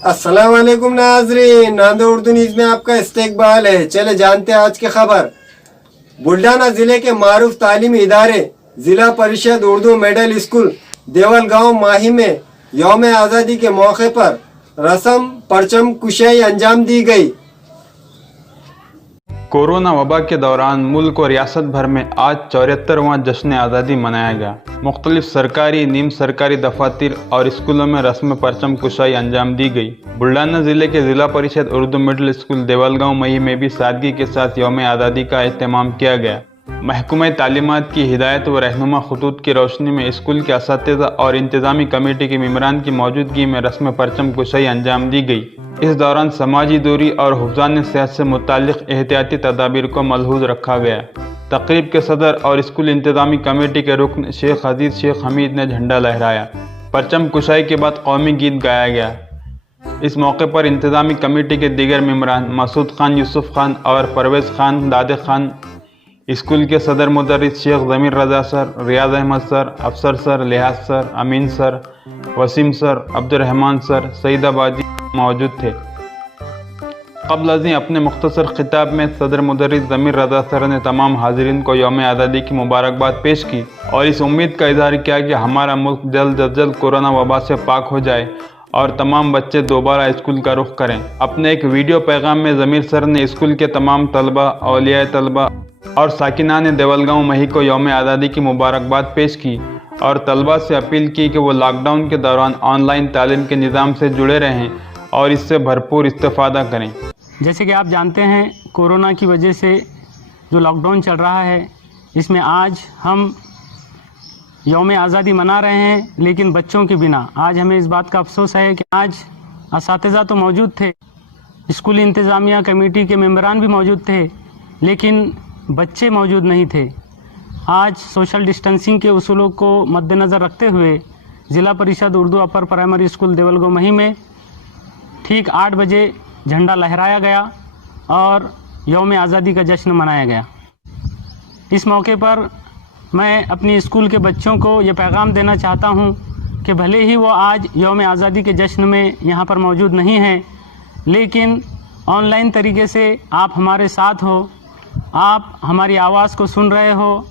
अस्सलाम वालेकुम नाज़रीन, नांदेड़ उर्दू न्यूज़ में आपका इस्तकबाल है। चले जानते हैं आज की खबर। बुल्ढाना ज़िले के मारूफ तालीमी इदारे ज़िला परिषद उर्दू मिडल स्कूल देवल गाँव माही में यौम आज़ादी के मौके पर रस्म परचम कुशाई अंजाम दी गई। कोरोना वबा के दौरान मुल्क और रियासत भर में आज 74वां जश्न आज़ादी मनाया गया। मुख्तलिफ सरकारी, नीम सरकारी दफातर और स्कूलों में रस्म परचम कुशाई अंजाम दी गई। बुल्ढाना ज़िले के ज़िला परिषद उर्दू मिडल स्कूल देवलगांव मही में भी सादगी के साथ यौम आज़ादी का एहतमाम किया गया। महकमा तालीमात की हिदायत व रहनुमा खतूत की रोशनी में स्कूल के असातिज़ा और इंतज़ामी कमेटी के मेम्बरान की मौजूदगी में रस्म परचम कुशाई अंजाम दी गई। इस दौरान समाजी दूरी और हुफ़्ज़ान सेहत से मुताल्लिक़ एहतियाती तदाबीर को मलहूज़ रखा गया। तक़रीब के सदर और स्कूल इंतज़ामी कमेटी के रुकन शेख अजीज़ शेख हमीद ने झंडा लहराया। परचम कुशाई के बाद कौमी गीत गाया गया। इस मौके पर इंतज़ामी कमेटी के दीगर मेम्बरान मसूद खान, यूसुफ खान और परवेज़ खान, दादे खान, स्कूल के सदर मुदर्रिस Sheikh Zameer Raza sir, Riyaz Ahmed sir, Afsar sir, Lihaz sir, Amin sir, Waseem sir, Abdurrahman sir, Saidabadi मौजूद थे। क़ब्ल अज़ीं अपने मुख्तसर खिताब में सदर मुदर्रिस ज़मीर रज़ा सर ने तमाम हाज़रीन को यौम आज़ादी की मुबारकबाद पेश की और इस उम्मीद का इज़हार किया कि हमारा मुल्क जल्द अज जल्द कोरोना वबा से पाक हो जाए और तमाम बच्चे दोबारा स्कूल का रुख करें। अपने एक वीडियो पैगाम में ज़मीर सर ने स्कूल के तमाम तलबा, औलिया तलबा और साकिनान देवलगांव मही को यौम आज़ादी की मुबारकबाद पेश की और तलबा से अपील की कि वो लॉकडाउन के दौरान ऑनलाइन तालीम के निज़ाम से जुड़े रहें और इससे भरपूर इस्तेफ़ादा करें। जैसे कि आप जानते हैं, कोरोना की वजह से जो लॉकडाउन चल रहा है, इसमें आज हम यौम आज़ादी मना रहे हैं, लेकिन बच्चों के बिना। आज हमें इस बात का अफसोस है कि आज असातिज़ा तो मौजूद थे, स्कूल इंतज़ामिया कमेटी के मेम्बरान भी मौजूद थे, लेकिन बच्चे मौजूद नहीं थे। आज सोशल डिस्टेंसिंग के उसूलों को मद्देनज़र रखते हुए Zila Parishad Urdu upper primary school Deolgaon Mahi में ठीक 8 बजे झंडा लहराया गया और यौम आज़ादी का जश्न मनाया गया। इस मौके पर मैं अपनी स्कूल के बच्चों को ये पैगाम देना चाहता हूँ कि भले ही वो आज यौम आज़ादी के जश्न में यहाँ पर मौजूद नहीं हैं, लेकिन ऑनलाइन तरीके से आप हमारे साथ हो, आप हमारी आवाज़ को सुन रहे हो,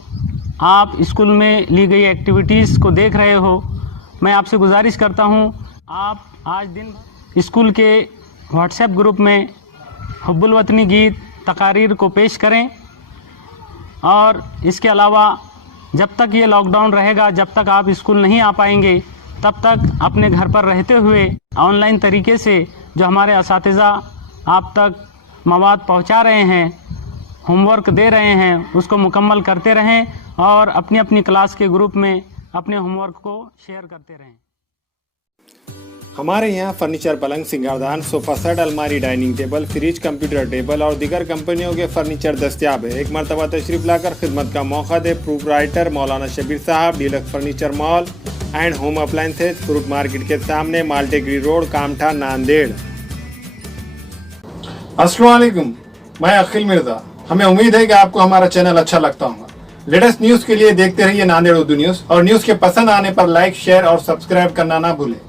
आप स्कूल में ली गई एक्टिविटीज़ को देख रहे हो। मैं आपसे गुजारिश करता हूँ, आप आज दिन स्कूल के व्हाट्सएप ग्रुप में हुब्बुल वतनी गीत तकारीर को पेश करें और इसके अलावा जब तक ये लॉकडाउन रहेगा, जब तक आप स्कूल नहीं आ पाएंगे, तब तक अपने घर पर रहते हुए ऑनलाइन तरीके से जो हमारे असातिज़ा आप तक मवाद पहुंचा रहे हैं, होमवर्क दे रहे हैं, उसको मुकम्मल करते रहें और अपनी अपनी क्लास के ग्रुप में अपने होमवर्क को शेयर करते रहें। हमारे यहाँ फर्नीचर, पलंग, सिंगारदान, सोफ़ा सेट, अलमारी, dining table, fridge, computer table और दीगर कंपनियों के फर्नीचर दस्तियाब है। एक मरतबा तशरीफ़ लाकर खिदमत का मौका दे। प्रोप्राइटर मौलाना शबीर साहब, deluxe furniture mall and home appliances, fruit market के सामने, माल्टेगरी रोड, कामठा, नांदेड़। अस्सलाम वालेकुम, मैं अखिल मिर्ज़ा। हमें उम्मीद है कि आपको हमारा चैनल अच्छा लगता होगा। लेटेस्ट न्यूज़ के लिए देखते रहिए नांदेड़ उर्दू न्यूज़ और न्यूज़ के पसंद आने पर लाइक, शेयर और सब्सक्राइब करना ना भूलें।